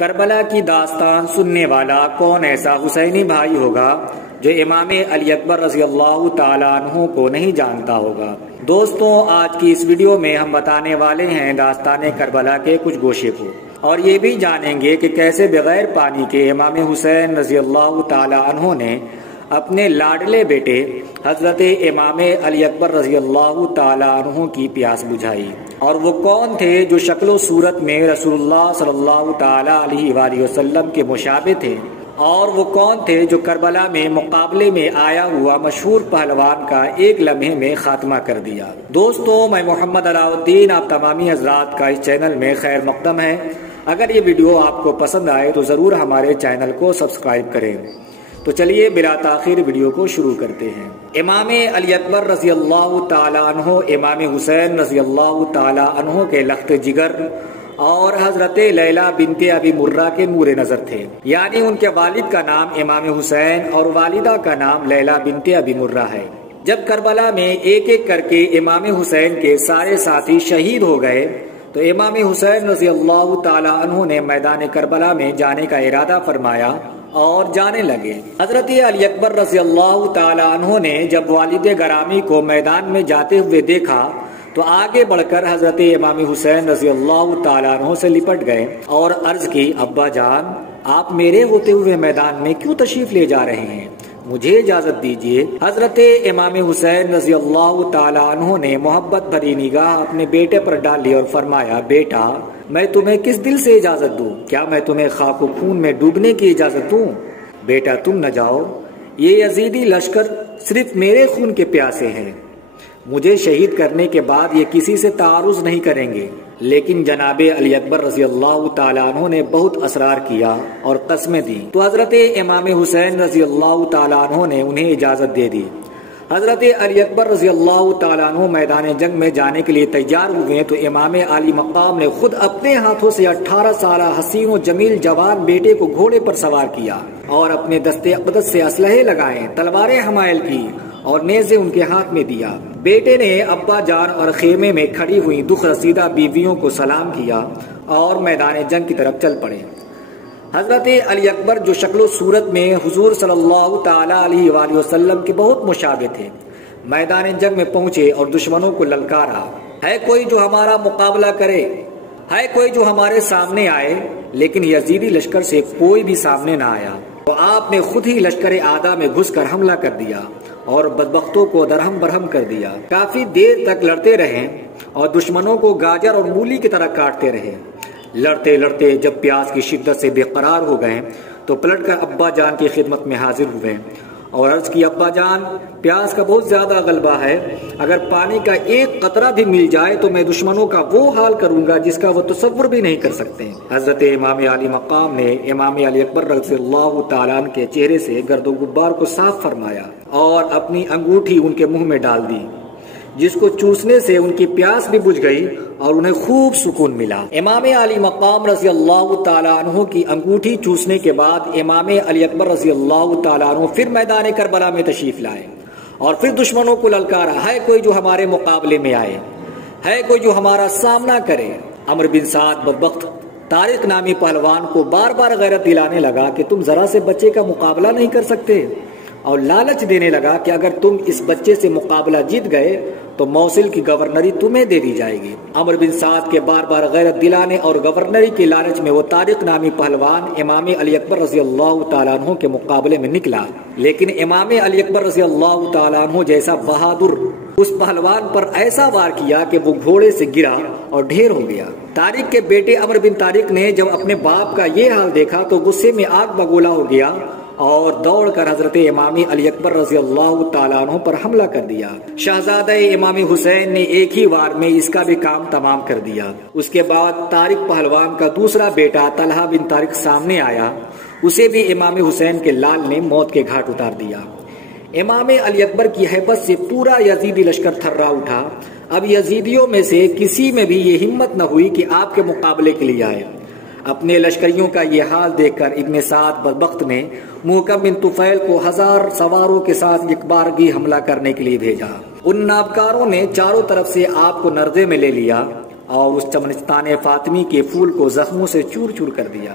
کربلا کی داستان سننے والا کون ایسا حسینی بھائی ہوگا جو امام علی اکبر رضی اللہ تعالیٰ عنہ کو نہیں جانتا ہوگا؟ دوستوں، آج کی اس ویڈیو میں ہم بتانے والے ہیں داستان کربلا کے کچھ گوشے کو، اور یہ بھی جانیں گے کہ کیسے بغیر پانی کے امام حسین رضی اللہ تعالیٰ عنہ نے اپنے لاڈلے بیٹے حضرت امام علی اکبر رضی اللہ تعالیٰ عنہ کی پیاس بجھائی، اور وہ کون تھے جو شکل و صورت میں رسول اللہ صلی اللہ تعالیٰ علیہ وآلہ وسلم کے مشابہ تھے، اور وہ کون تھے جو کربلا میں مقابلے میں آیا ہوا مشہور پہلوان کا ایک لمحے میں خاتمہ کر دیا۔ دوستوں، میں محمد علاء الدین آپ تمامی حضرات کا اس چینل میں خیر مقدم ہے۔ اگر یہ ویڈیو آپ کو پسند آئے تو ضرور ہمارے چینل کو سبسکرائب کریں۔ تو چلیے بلا تاخیر ویڈیو کو شروع کرتے ہیں۔ امام علی اکبر رضی اللہ تعالیٰ عنہ امام حسین رضی اللہ تعالیٰ عنہ کے لخت جگر اور حضرت لیلا بنت ابی مرہ کے نور نظر تھے، یعنی ان کے والد کا نام امام حسین اور والدہ کا نام لیلا بنت ابی مرہ ہے۔ جب کربلا میں ایک ایک کر کے امام حسین کے سارے ساتھی شہید ہو گئے تو امام حسین رضی اللہ تعالیٰ عنہ نے میدان کربلا میں جانے کا ارادہ فرمایا اور جانے لگے۔ حضرت علی اکبر رضی اللہ تعالیٰ عنہ نے جب والد گرامی کو میدان میں جاتے ہوئے دیکھا تو آگے بڑھ کر حضرت امام حسین رضی اللہ تعالیٰ عنہ سے لپٹ گئے اور عرض کی، ابا جان، آپ میرے ہوتے ہوئے میدان میں کیوں تشریف لے جا رہے ہیں؟ مجھے اجازت دیجیے۔ حضرت امام حسین رضی اللہ تعالیٰ عنہ نے محبت بھری نگاہ اپنے بیٹے پر ڈالی اور فرمایا، بیٹا، میں تمہیں کس دل سے اجازت دوں؟ کیا میں تمہیں خاک و خون میں ڈوبنے کی اجازت دوں؟ بیٹا، تم نہ جاؤ، یہ یزیدی لشکر صرف میرے خون کے پیاسے ہیں، مجھے شہید کرنے کے بعد یہ کسی سے تعارض نہیں کریں گے۔ لیکن جناب علی اکبر رضی اللہ تعالیٰ عنہ نے بہت اصرار کیا اور قسمیں دی، تو حضرت امام حسین رضی اللہ تعالیٰ عنہ نے انہیں اجازت دے دی۔ حضرت علی اکبر رضی اللہ تعالیٰ عنہ میدان جنگ میں جانے کے لیے تیار ہوئے تو امام علی مقام نے خود اپنے ہاتھوں سے 18 سالہ حسین و جمیل جوان بیٹے کو گھوڑے پر سوار کیا اور اپنے دستے اقدس سے اسلحے لگائے، تلواریں حمائل کی اور نیزے ان کے ہاتھ میں دیا۔ بیٹے نے ابا جان اور خیمے میں کھڑی ہوئی دکھ رسیدہ بیویوں کو سلام کیا اور میدان جنگ کی طرف چل پڑے۔ حضرت علی اکبر جو شکل و صورت میں حضور صلی اللہ تعالیٰ علیہ وآلہ وسلم کے بہت مشابہ تھے، میدان جنگ میں پہنچے اور دشمنوں کو للکارا، ہے کوئی جو ہمارا مقابلہ کرے، ہے کوئی جو ہمارے سامنے آئے؟ لیکن یزیدی لشکر سے کوئی بھی سامنے نہ آیا، تو آپ نے خود ہی لشکر آدھا میں گھس کر حملہ کر دیا اور بدبختوں کو درہم برہم کر دیا۔ کافی دیر تک لڑتے رہے اور دشمنوں کو گاجر اور مولی کی طرح کاٹتے رہے۔ لڑتے لڑتے جب پیاس کی شدت سے بے قرار ہو گئے تو پلٹ کر ابا جان کی خدمت میں حاضر ہوئے اور عرض کی، ابا جان، پیاس کا بہت زیادہ غلبہ ہے، اگر پانی کا ایک قطرہ بھی مل جائے تو میں دشمنوں کا وہ حال کروں گا جس کا وہ تصور بھی نہیں کر سکتے۔ حضرت امام علی مقام نے امام علی اکبر رضی اللہ تعالیٰ عنہ کے چہرے سے گرد و غبار کو صاف فرمایا اور اپنی انگوٹھی ان کے منہ میں ڈال دی، جس کو چوسنے سے ان کی پیاس بھی بجھ گئی اور انہیں خوب سکون ملا۔ امام علی مقام رضی اللہ تعالیٰ عنہ کی انگوٹھی چوسنے کے بعد امام علی اکبر رضی اللہ تعالیٰ عنہ پھر میدان کربلا میں تشریف لائے اور پھر دشمنوں کو للکارا، ہے کوئی جو ہمارے مقابلے میں آئے، ہے کوئی جو ہمارا سامنا کرے۔ عمرو بن سعد بدبخت طارق نامی پہلوان کو بار بار غیرت دلانے لگا کہ تم ذرا سے بچے کا مقابلہ نہیں کر سکتے، اور لالچ دینے لگا کہ اگر تم اس بچے سے مقابلہ جیت گئے تو موصل کی گورنری تمہیں دے دی جائے گی۔ عمرو بن سعد کے بار بار غیرت دلانے اور گورنری کی لالچ میں وہ طارق نامی پہلوان امام علی اکبر رضی اللہ تعالیٰ عنہ کے مقابلے میں نکلا، لیکن امام علی اکبر رضی اللہ تعالیٰ عنہ جیسا بہادر اس پہلوان پر ایسا وار کیا کہ وہ گھوڑے سے گرا اور ڈھیر ہو گیا۔ طارق کے بیٹے عمرو بن طارق نے جب اپنے باپ کا یہ حال دیکھا تو غصے میں آگ بگولا ہو گیا اور دوڑ کر حضرت امام علی اکبر رضی اللہ تعالیٰ عنہ پر حملہ کر دیا۔ شہزادہ امام حسین نے ایک ہی وار میں اس کا بھی کام تمام کر دیا۔ اس کے بعد طارق پہلوان کا دوسرا بیٹا طلحہ بن طارق سامنے آیا، اسے بھی امام حسین کے لال نے موت کے گھاٹ اتار دیا۔ امام علی اکبر کی ہیبت سے پورا یزیدی لشکر تھرا اٹھا۔ اب یزیدیوں میں سے کسی میں بھی یہ ہمت نہ ہوئی کہ آپ کے مقابلے کے لیے آئے۔ اپنے لشکریوں کا یہ حال دیکھ کر ابن سعد بدبخت نے محکم بن طفیل کو 1000 سواروں کے ساتھ یکبارگی حملہ کرنے کے لیے بھیجا۔ ان نابکاروں نے چاروں طرف سے آپ کو نردے میں لے لیا اور اس چمنستان فاطمی کے پھول کو زخموں سے چور چور کر دیا۔